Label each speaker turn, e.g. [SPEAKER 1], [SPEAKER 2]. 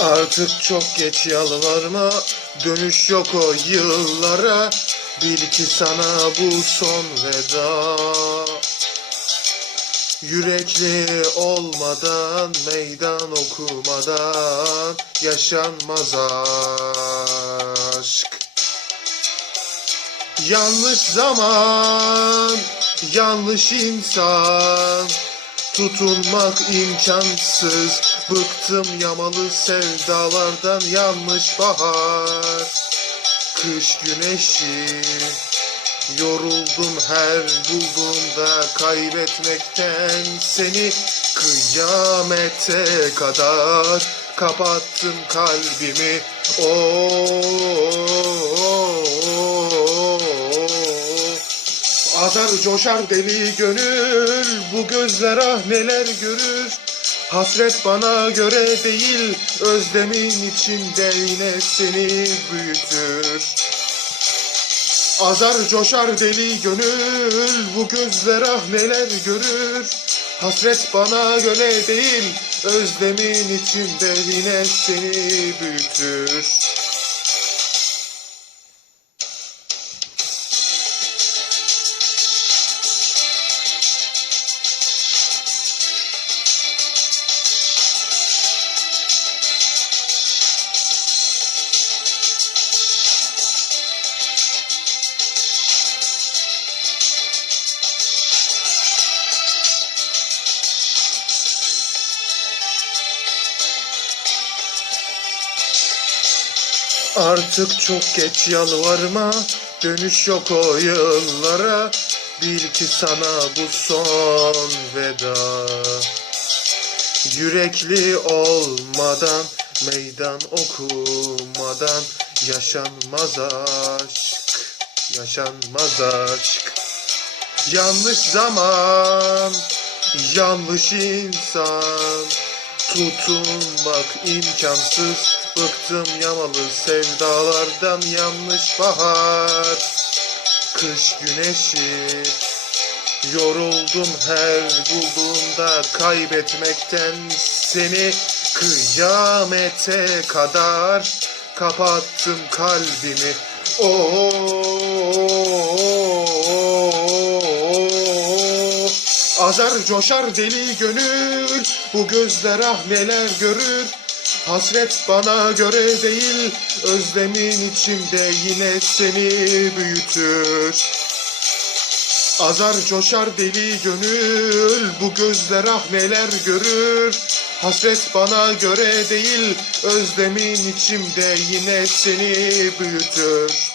[SPEAKER 1] Artık çok geç yalvarma Dönüş yok o yıllara. Bil ki sana bu son veda. Yürekli olmadan Meydan okumadan Yaşanmaz aşk. Yanlış zaman Yanlış insan Tutunmak imkansız. Bıktım yamalı sevdalardan yanlış bahar. Kış güneşi Yoruldum her bulduğumda kaybetmekten seni. Kıyamete kadar kapattım kalbimi. Oh, Azar coşar deli gönül Bu gözler ah neler görür. Hasret bana göre değil Özlemin içinde yine seni büyütür. Azar coşar deli gönül Bu gözler ah neler görür. Hasret bana göre değil Özlemin içinde yine seni büyütür Artık çok geç yalvarma Dönüş yok o yıllara. Bil ki sana bu son veda. Yürekli olmadan Meydan okumadan Yaşanmaz aşk Yaşanmaz aşk. Yanlış zaman Yanlış insan Tutunmak imkansız. Bıktım yamalı sevdalardan yanlış bahar. Kış güneşi Yoruldum her bulduğumda kaybetmekten seni Kıyamete kadar kapattım kalbimi. Oh, Azar coşar deli gönül Bu gözler ah neler görür. Hasret bana göre değil Özlemin içimde yine seni büyütür. Azar coşar deli gönül Bu gözler ah neler görür. Hasret bana göre değil Özlemin içimde yine seni büyütür